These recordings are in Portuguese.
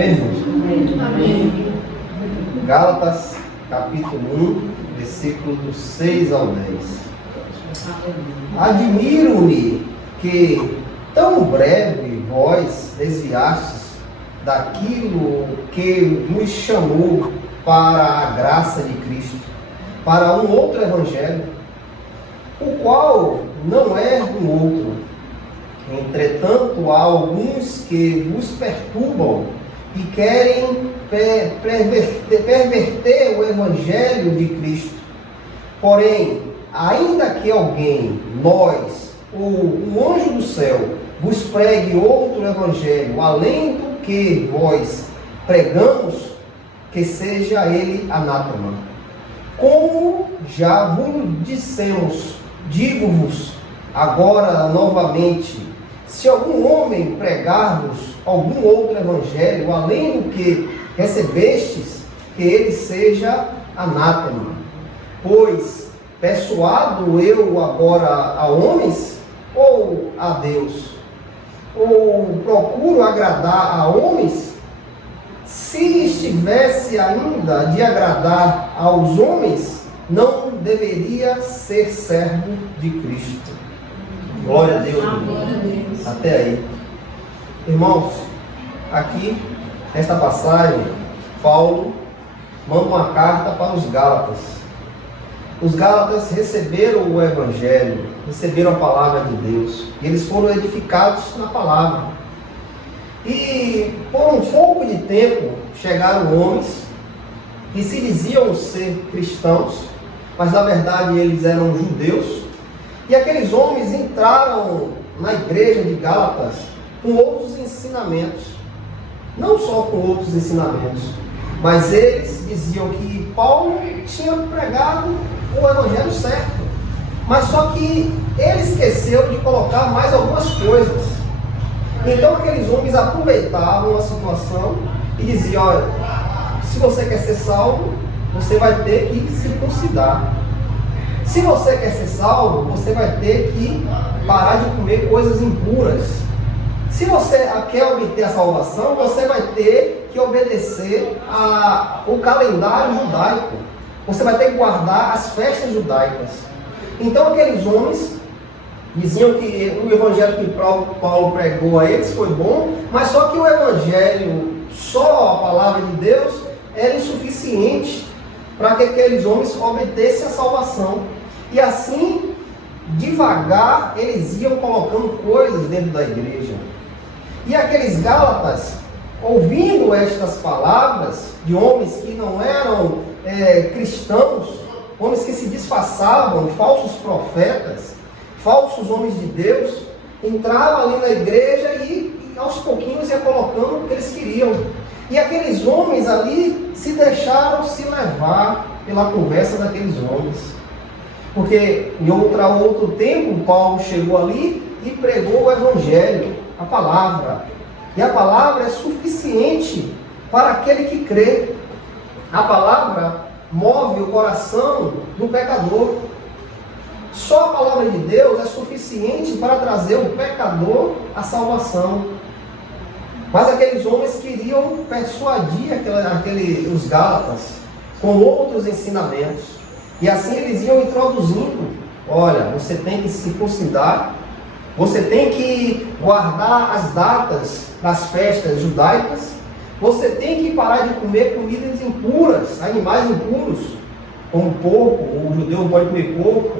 Amém, irmãos? Amém. Gálatas, capítulo 1, versículos do 6 ao 10. Admiro-me que tão breve vós desviastes daquilo que nos chamou para a graça de Cristo, para um outro evangelho, o qual não é um outro. Entretanto, há alguns que vos perturbam e querem perverter o evangelho de Cristo. Porém, ainda que alguém, nós, ou um anjo do céu, vos pregue outro evangelho, além do que vós pregamos, que seja ele anátema. Como já vos dissemos, digo-vos agora novamente, se algum homem pregar-vos algum outro evangelho, além do que recebestes, que ele seja anátema. Pois persuado eu agora a homens ou a Deus? Ou procuro agradar a homens? Se estivesse ainda de agradar aos homens, não deveria ser servo de Cristo. Glória a Deus. Até aí. Irmãos, aqui, nesta passagem, Paulo manda uma carta para os Gálatas. Os Gálatas receberam o Evangelho, receberam a palavra de Deus, e eles foram edificados na palavra. E por um pouco de tempo chegaram homens que se diziam ser cristãos, mas na verdade eles eram judeus, e aqueles homens entraram na igreja de Gálatas com outros ensinamentos, não só com outros ensinamentos, mas eles diziam que Paulo tinha pregado o evangelho certo, mas só que ele esqueceu de colocar mais algumas coisas. Então aqueles homens aproveitavam a situação e diziam: olha, se você quer ser salvo, você vai ter que circuncidar. Se você quer ser salvo, você vai ter que parar de comer coisas impuras. Se você quer obter a salvação, você vai ter que obedecer ao calendário judaico. Você vai ter que guardar as festas judaicas. Então aqueles homens diziam que o evangelho que Paulo pregou a eles foi bom, mas só que o evangelho, só a palavra de Deus, era insuficiente para que aqueles homens obtessem a salvação. E assim, devagar, eles iam colocando coisas dentro da igreja. E aqueles Gálatas, ouvindo estas palavras de homens que não eram cristãos, homens que se disfarçavam, falsos profetas, falsos homens de Deus, entravam ali na igreja e aos pouquinhos ia colocando o que eles queriam. E aqueles homens ali se deixaram se levar pela conversa daqueles homens. Porque em outro tempo, Paulo chegou ali e pregou o evangelho, a palavra. E a palavra é suficiente para aquele que crê. A palavra move o coração do pecador. Só a palavra de Deus é suficiente para trazer o pecador à salvação. Mas aqueles homens queriam persuadir os Gálatas com outros ensinamentos. E assim eles iam introduzindo: olha, você tem que se circuncidar, você tem que guardar as datas das festas judaicas, você tem que parar de comer comidas impuras, animais impuros, como porco. O judeu não pode comer porco,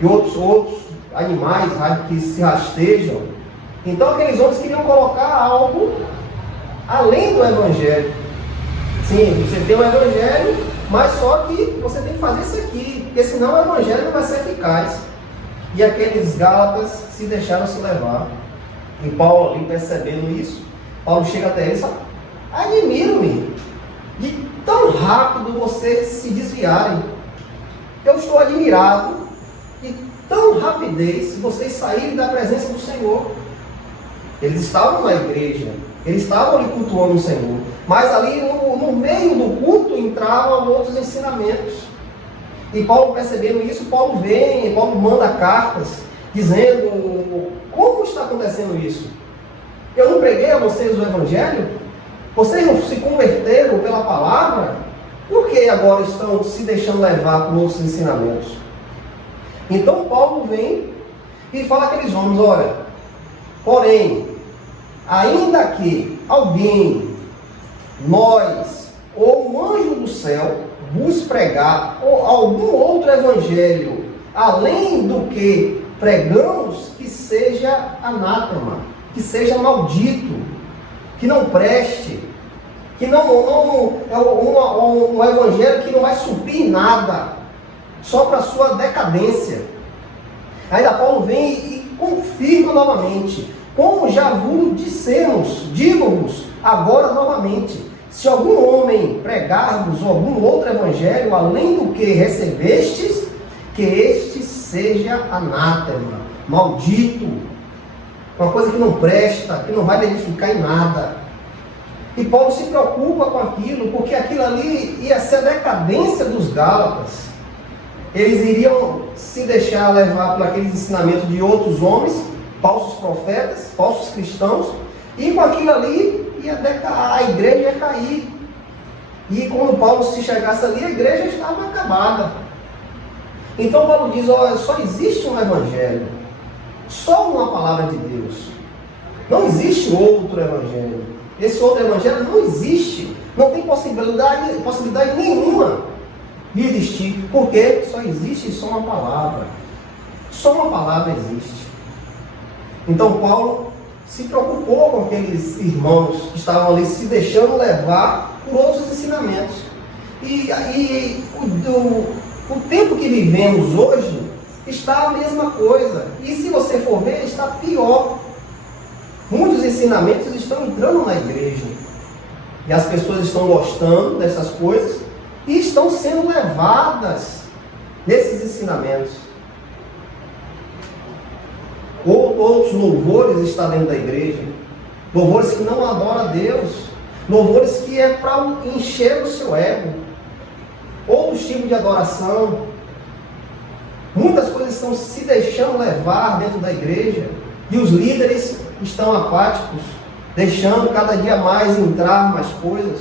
e outros animais que se rastejam. Então aqueles homens queriam colocar algo além do evangelho. Sim, você tem o evangelho, mas só que você tem que fazer isso aqui, porque senão o evangelho não vai ser eficaz. E aqueles Gálatas se deixaram se levar. E Paulo ali, percebendo isso, Paulo chega até eles e fala: admiro-me de tão rápido vocês se desviarem. Eu estou admirado de tão rapidez vocês saírem da presença do Senhor. Eles estavam na igreja, eles estavam ali cultuando o Senhor, mas ali no meio do culto entravam outros ensinamentos. E Paulo, percebendo isso, Paulo manda cartas dizendo: como está acontecendo isso? Eu não preguei a vocês o evangelho? Vocês não se converteram pela palavra? Por que agora estão se deixando levar por outros ensinamentos? Então Paulo vem e fala àqueles homens, olha, porém, ainda que alguém, nós, ou um anjo do céu, vos pregar ou algum outro evangelho, além do que pregamos, que seja anátema, que seja maldito, que não preste, que não é um evangelho que não vai suprir nada, só para a sua decadência. Ainda Paulo vem e confirma novamente, como já vos dissemos, digo-vos agora novamente, se algum homem pregar-vos algum outro evangelho, além do que recebestes, que este seja anátema, maldito, uma coisa que não presta, que não vai edificar em nada. E Paulo se preocupa com aquilo, porque aquilo ali ia ser a decadência dos Gálatas. Eles iriam se deixar levar por aqueles ensinamentos de outros homens, falsos profetas, falsos cristãos, e com aquilo ali a igreja ia cair. E quando Paulo se chegasse ali, a igreja estava acabada. Então Paulo diz, olha, só existe um evangelho, só uma palavra de Deus. Não existe outro evangelho. Esse outro evangelho não existe. Não tem possibilidade nenhuma de existir. Porque só existe só uma palavra. Só uma palavra existe. Então Paulo se preocupou com aqueles irmãos que estavam ali se deixando levar por outros ensinamentos. E o tempo que vivemos hoje está a mesma coisa. E se você for ver, está pior. Muitos ensinamentos estão entrando na igreja. E as pessoas estão gostando dessas coisas e estão sendo levadas nesses ensinamentos. Ou outros louvores estão dentro da igreja. Louvores que não adoram a Deus. Louvores que é para encher o seu ego. Outros tipos de adoração. Muitas coisas estão se deixando levar dentro da igreja. E os líderes estão apáticos, deixando cada dia mais entrar mais coisas.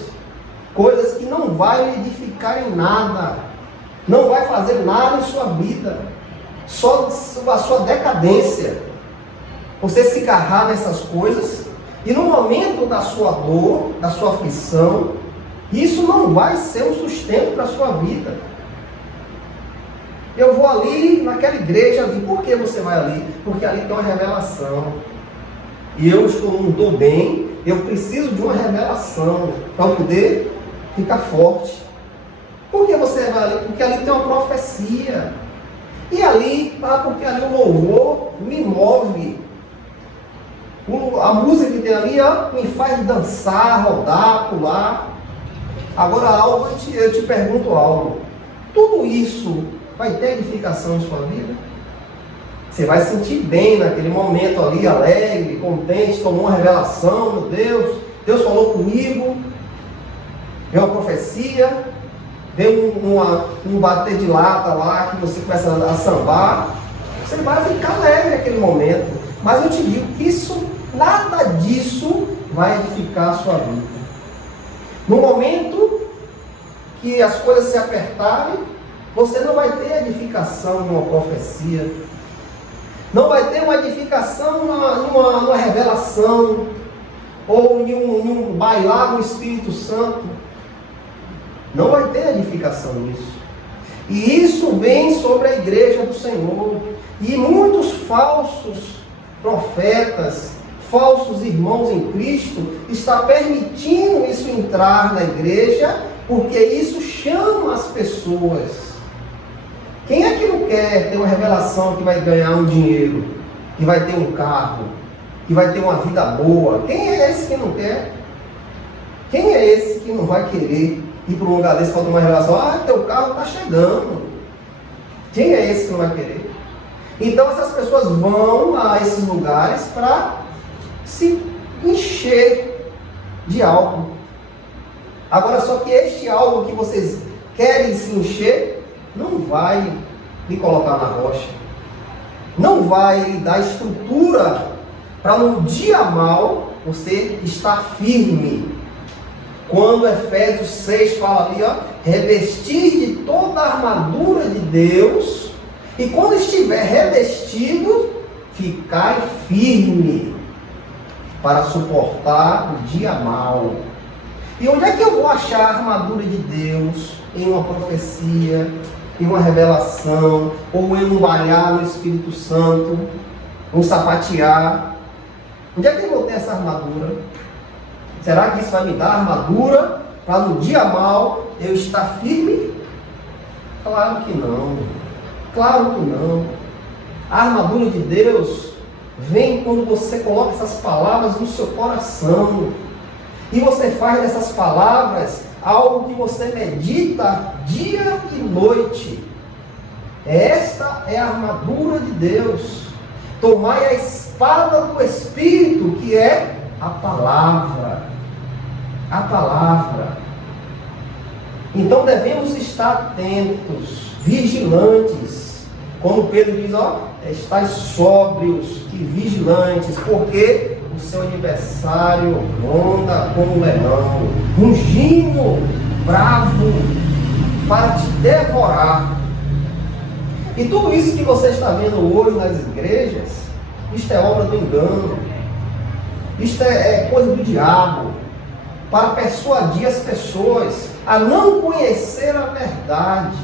Coisas que não vai edificar em nada. Não vai fazer nada em sua vida. Só a sua decadência. Você se agarrar nessas coisas. E no momento da sua dor, da sua aflição, isso não vai ser um sustento para a sua vida. Eu vou ali, naquela igreja ali. Por que você vai ali? Porque ali tem uma revelação. E eu não estou bem. Eu preciso de uma revelação para poder ficar forte. Por que você vai ali? Porque ali tem uma profecia. E ali, porque ali o louvor me move. A música que tem ali me faz dançar, rodar, pular. Agora, eu te pergunto algo. Tudo isso vai ter edificação em sua vida? Você vai sentir bem naquele momento ali, alegre, contente, tomou uma revelação, meu Deus, Deus falou comigo, veio uma profecia, veio um bater de lata lá, que você começa a sambar, você vai ficar alegre naquele momento. Mas eu te digo que nada disso vai edificar a sua vida. No momento que as coisas se apertarem, você não vai ter edificação numa profecia, não vai ter uma edificação numa revelação, ou em um bailar no Espírito Santo. Não vai ter edificação nisso. E isso vem sobre a igreja do Senhor. E muitos falsos profetas, falsos irmãos em Cristo, está permitindo isso entrar na igreja, porque isso chama as pessoas. Quem é que não quer ter uma revelação que vai ganhar um dinheiro, que vai ter um carro, que vai ter uma vida boa? Quem é esse que não quer? Quem é esse que não vai querer ir para um lugar desse para ter uma revelação? Teu carro está chegando. Quem é esse que não vai querer? Então essas pessoas vão a esses lugares para se encher de algo. Agora, só que este algo que vocês querem se encher, não vai lhe colocar na rocha. Não vai lhe dar estrutura para no dia mal você estar firme. Quando Efésios 6 fala ali, ó, revestir de toda a armadura de Deus, e quando estiver revestido, ficai firme para suportar o dia mau. E onde é que eu vou achar a armadura de Deus? Em uma profecia, em uma revelação, ou em um balhar no Espírito Santo, um sapatear. Onde é que eu vou ter essa armadura? Será que isso vai me dar armadura para no dia mau eu estar firme? Claro que não. Claro que não. A armadura de Deus vem quando você coloca essas palavras no seu coração. E você faz dessas palavras algo que você medita dia e noite. Esta é a armadura de Deus. Tomai a espada do Espírito, que é a palavra. A palavra. Então devemos estar atentos, vigilantes. Como Pedro diz, ó, estais sóbrios e vigilantes, porque o seu adversário ronda como um leão, rugindo, bravo, para te devorar. E tudo isso que você está vendo hoje nas igrejas, isto é obra do engano, isto é coisa do diabo, para persuadir as pessoas a não conhecer a verdade.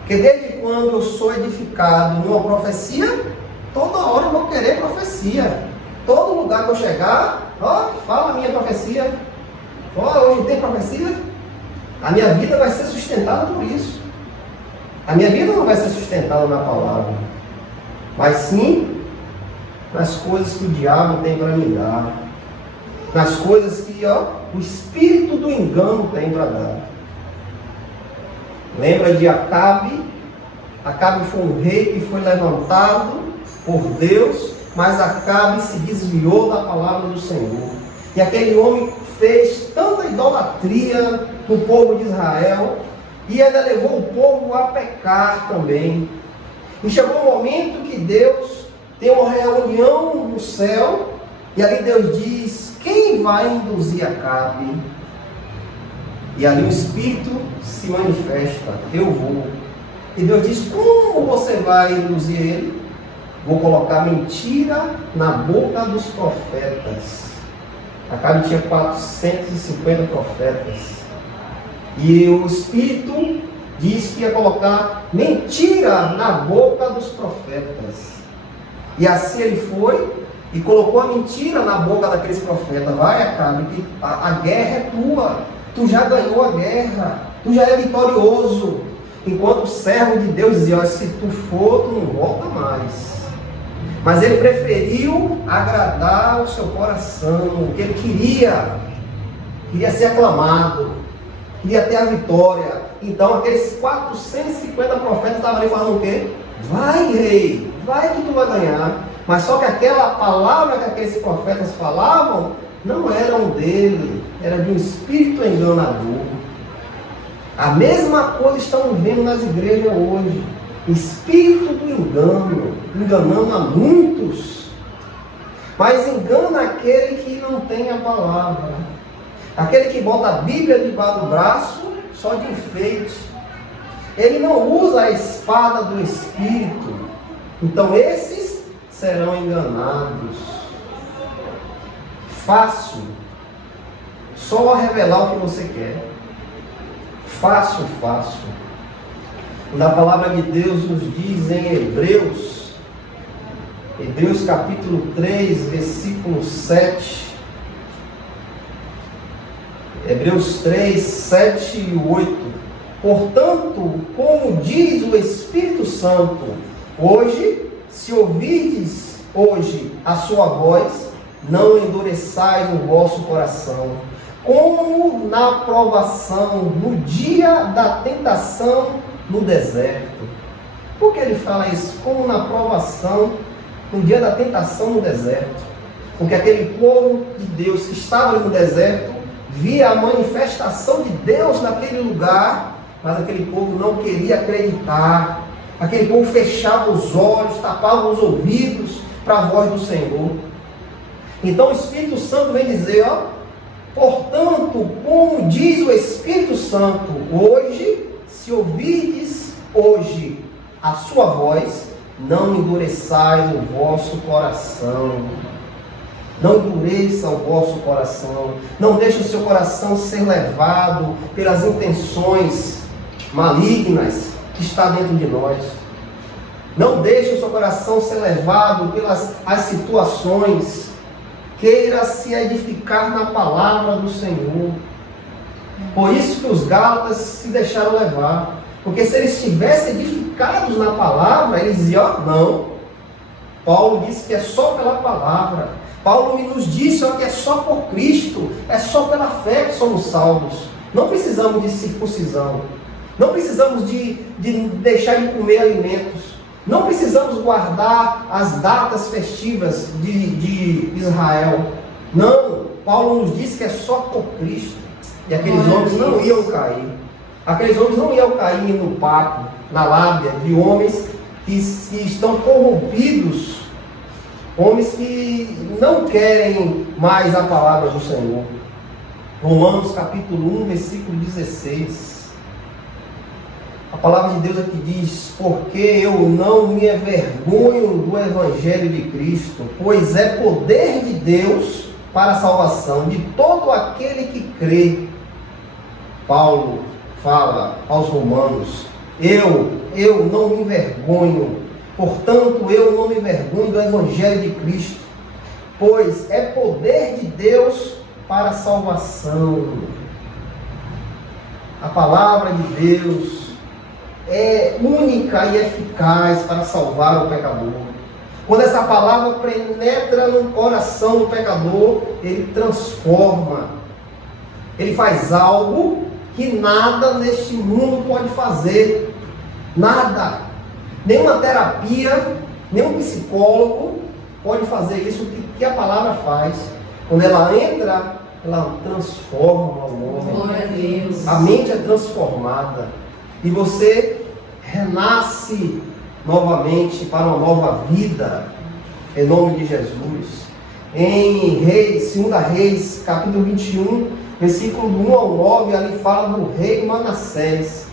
Porque desde quando eu sou edificado numa profecia, toda hora eu vou querer profecia. Todo lugar que eu chegar, ó, fala a minha profecia. Ó, hoje tem profecia. A minha vida vai ser sustentada por isso. A minha vida não vai ser sustentada na palavra, mas sim nas coisas que o diabo tem para me dar. Nas coisas que, ó, o espírito do engano tem para dar. Lembra de Acabe? Acabe foi um rei que foi levantado por Deus, mas Acabe se desviou da palavra do Senhor. E aquele homem fez tanta idolatria no povo de Israel, e ainda levou o povo a pecar também. E chegou um momento que Deus tem uma reunião no céu, e ali Deus diz: quem vai induzir Acabe? E ali o Espírito se manifesta: eu vou. E Deus diz: como você vai induzir ele? Vou colocar mentira na boca dos profetas. Acabe tinha 450 profetas. E o Espírito disse que ia colocar mentira na boca dos profetas. E assim ele foi e colocou a mentira na boca daqueles profetas. Vai, Acabe, que a guerra é tua. Tu já ganhou a guerra. Tu já é vitorioso. Enquanto o servo de Deus dizia: olha, se tu for, tu não volta mais. Mas ele preferiu agradar o seu coração, o que ele queria ser aclamado, queria ter a vitória. Então aqueles 450 profetas estavam ali falando o quê? Vai, rei, vai que tu vai ganhar. Mas só que aquela palavra que aqueles profetas falavam não eram dele, era de um espírito enganador. A mesma coisa estamos vendo nas igrejas hoje. Espírito do engano, enganando a muitos. Mas engana aquele que não tem a palavra. Aquele que bota a Bíblia debaixo do braço só de enfeite. Ele não usa a espada do Espírito. Então esses serão enganados. Fácil. Só revelar o que você quer. Fácil, fácil. Na palavra de Deus nos diz em Hebreus capítulo 3, versículo 7. Hebreus 3, 7 e 8. Portanto, como diz o Espírito Santo, hoje, se ouvirdes hoje a sua voz, não endureçais o vosso coração, como na provação, no dia da tentação no deserto. Por que ele fala isso? Como na provação, no dia da tentação no deserto. Porque aquele povo de Deus que estava ali no deserto, via a manifestação de Deus naquele lugar, mas aquele povo não queria acreditar. Aquele povo fechava os olhos, tapava os ouvidos para a voz do Senhor. Então o Espírito Santo vem dizer: ó, Portanto, como diz o Espírito Santo, hoje, se ouvirdes hoje a sua voz, não endureçais o vosso coração. Não endureça o vosso coração. Não deixe o seu coração ser levado pelas intenções malignas que está dentro de nós. Não deixe o seu coração ser levado pelas as situações. Queira se edificar na palavra do Senhor. Por isso que os Gálatas se deixaram levar. Porque se eles estivessem edificados na palavra, eles diziam, não. Paulo disse que é só pela palavra. Paulo nos disse que é só por Cristo, é só pela fé que somos salvos. Não precisamos de circuncisão. Não precisamos de deixar de comer alimentos. Não precisamos guardar as datas festivas de Israel. Não, Paulo nos disse que é só por Cristo. E aqueles homens não iam cair. Aqueles homens não iam cair no papo, na lábia de homens que estão corrompidos. Homens que não querem mais a palavra do Senhor. Romanos capítulo 1, versículo 16. A palavra de Deus aqui diz, porque eu não me envergonho do Evangelho de Cristo, pois é poder de Deus para a salvação de todo aquele que crê. Paulo fala aos romanos, eu não me envergonho, portanto eu não me envergonho do Evangelho de Cristo, pois é poder de Deus para a salvação. A palavra de Deus é única e eficaz para salvar o pecador. Quando essa palavra penetra no coração do pecador, ele transforma. Ele faz algo que nada neste mundo pode fazer. Nada. Nenhuma terapia, nenhum psicólogo pode fazer isso que a palavra faz. Quando ela entra, ela transforma o homem. Glória a Deus. A mente é transformada. E você renasce novamente para uma nova vida, em nome de Jesus. Em Reis, 2 Reis, capítulo 21, versículo do 1 ao 9, ali fala do rei Manassés,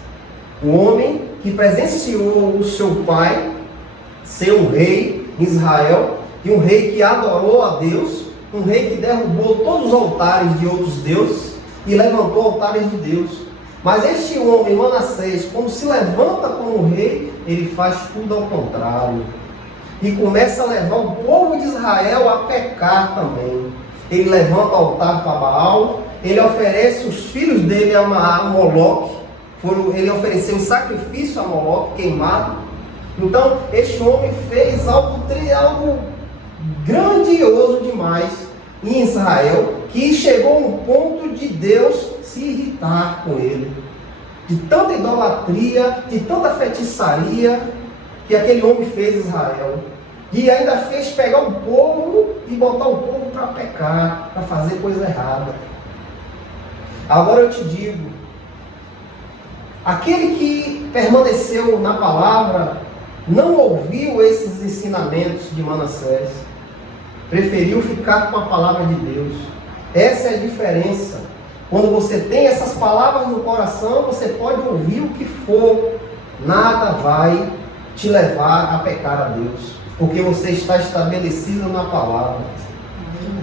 um homem que presenciou o seu pai ser um rei em Israel, e um rei que adorou a Deus, um rei que derrubou todos os altares de outros deuses e levantou altares de Deus. Mas este homem, Manassés, quando se levanta como rei, ele faz tudo ao contrário. E começa a levar o povo de Israel a pecar também. Ele levanta o altar para Baal, ele oferece os filhos dele a Moloque, ele ofereceu um sacrifício a Moloque queimado. Então, este homem fez algo grandioso demais em Israel, que chegou a um ponto de Deus se irritar com ele, de tanta idolatria, de tanta feitiçaria que aquele homem fez em Israel, e ainda fez pegar o povo e botar o povo para pecar, para fazer coisa errada. Agora eu te digo, aquele que permaneceu na palavra não ouviu esses ensinamentos de Manassés, preferiu ficar com a palavra de Deus. Essa é a diferença. Quando você tem essas palavras no coração, você pode ouvir o que for, nada vai te levar a pecar a Deus, porque você está estabelecido na palavra.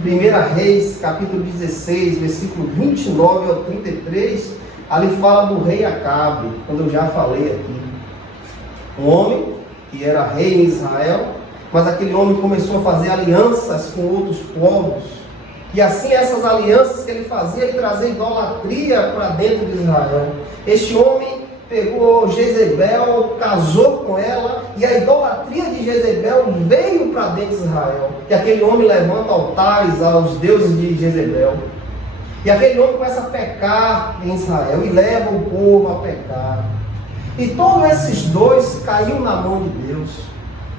1 Reis, capítulo 16, versículo 29 ao 33, ali fala do rei Acabe, quando eu já falei aqui. Um homem que era rei em Israel, mas aquele homem começou a fazer alianças com outros povos. E assim essas alianças que ele fazia, ele trazia idolatria para dentro de Israel. Este homem pegou Jezebel, casou com ela, e a idolatria de Jezebel veio para dentro de Israel. E aquele homem levanta altares aos deuses de Jezebel. E aquele homem começa a pecar em Israel e leva o povo a pecar. E todos esses dois caíram na mão de Deus,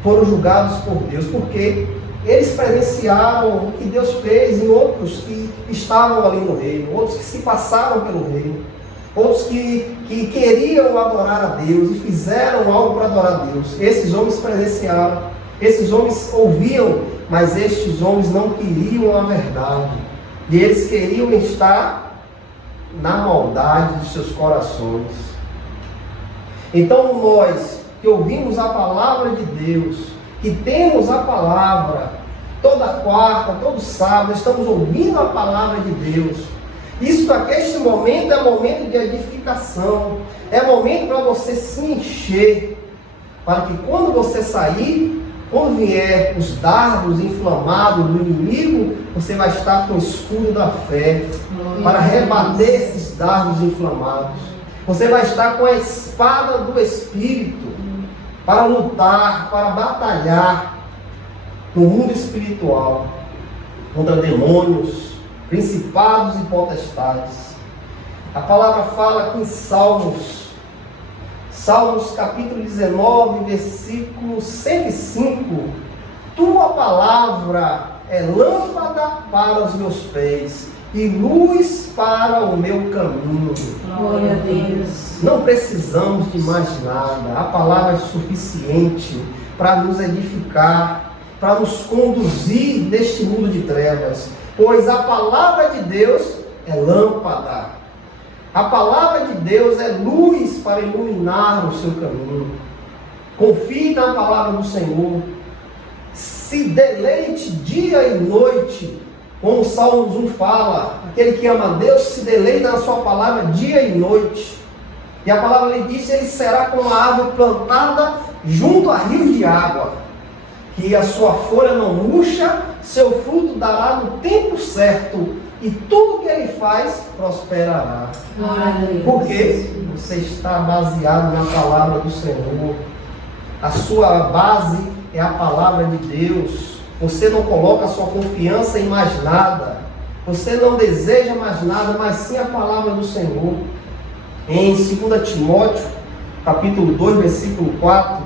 foram julgados por Deus, porque eles presenciaram o que Deus fez em outros que estavam ali no reino, outros que se passaram pelo reino, outros que queriam adorar a Deus e fizeram algo para adorar a Deus. Esses homens presenciaram, esses homens ouviam, mas estes homens não queriam a verdade. E eles queriam estar na maldade dos seus corações. Então nós que ouvimos a palavra de Deus, que temos a palavra, toda quarta, todo sábado, estamos ouvindo a palavra de Deus. Isso aqui, este momento é momento de edificação, é momento para você se encher, para que quando você sair, quando vier os dardos inflamados do inimigo, você vai estar com o escudo da fé, para rebater esses dardos inflamados. Você vai estar com a espada do Espírito, para lutar, para batalhar no mundo espiritual, contra demônios, principados e potestades. A palavra fala aqui em Salmos capítulo 19, versículo 105. Tua palavra é lâmpada para os meus pés e luz para o meu caminho. Glória a Deus. Não precisamos de mais nada. A palavra é suficiente para nos edificar, para nos conduzir neste mundo de trevas. Pois a palavra de Deus é lâmpada. A palavra de Deus é luz para iluminar o seu caminho. Confie na palavra do Senhor. Se deleite dia e noite. Como o Salmos 1 fala, aquele que ama a Deus se deleita na sua palavra dia e noite. E a palavra lhe diz: ele será como uma árvore plantada junto a rios de água, que a sua folha não murcha, seu fruto dará no tempo certo, e tudo que ele faz prosperará. Porque você está baseado na palavra do Senhor. A sua base é a palavra de Deus. Você não coloca a sua confiança em mais nada. Você não deseja mais nada, mas sim a palavra do Senhor. Em 2 Timóteo, capítulo 2, versículo 4,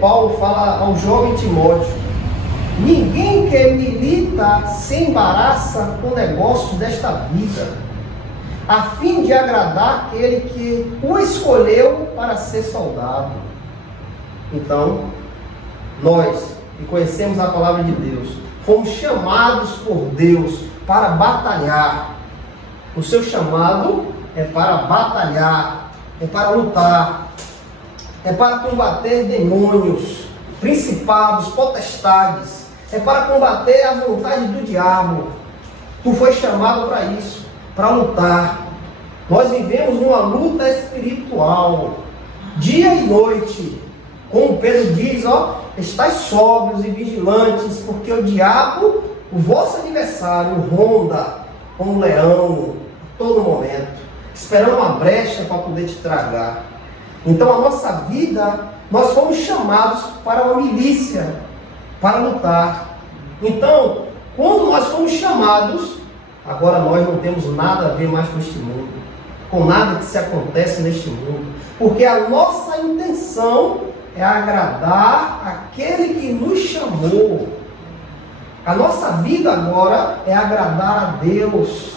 Paulo fala ao jovem Timóteo: ninguém que milita se embaraça com o negócio desta vida, a fim de agradar aquele que o escolheu para ser soldado. Então, nós que conhecemos a palavra de Deus, fomos chamados por Deus para batalhar. O seu chamado é para batalhar, é para lutar, é para combater demônios, principados, potestades, é para combater a vontade do diabo. Tu foi chamado para isso, para lutar. Nós vivemos numa luta espiritual, dia e noite. Como Pedro diz, estais sóbrios e vigilantes, porque o diabo, o vosso adversário, ronda como um leão a todo momento, esperando uma brecha para poder te tragar. Então a nossa vida, nós fomos chamados para uma milícia, para lutar. Então, quando nós fomos chamados, agora nós não temos nada a ver mais com este mundo, com nada que se acontece neste mundo, porque a nossa intenção é agradar aquele que nos chamou. A nossa vida agora é agradar a Deus,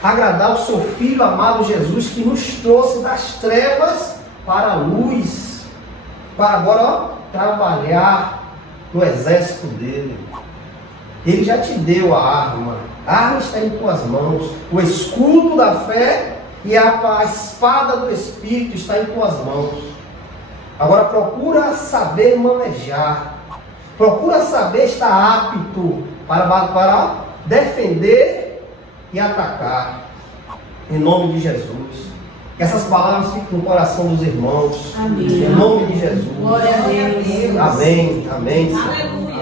agradar o seu Filho amado Jesus, que nos trouxe das trevas para a luz, para agora trabalhar no exército dele. Ele já te deu a arma está em tuas mãos, o escudo da fé e a espada do Espírito está em tuas mãos. Agora procura saber manejar, procura saber estar apto para defender e atacar, em nome de Jesus. Que essas palavras fiquem no coração dos irmãos, amém. Em nome de Jesus. Glória a Deus. Amém, amém. Aleluia.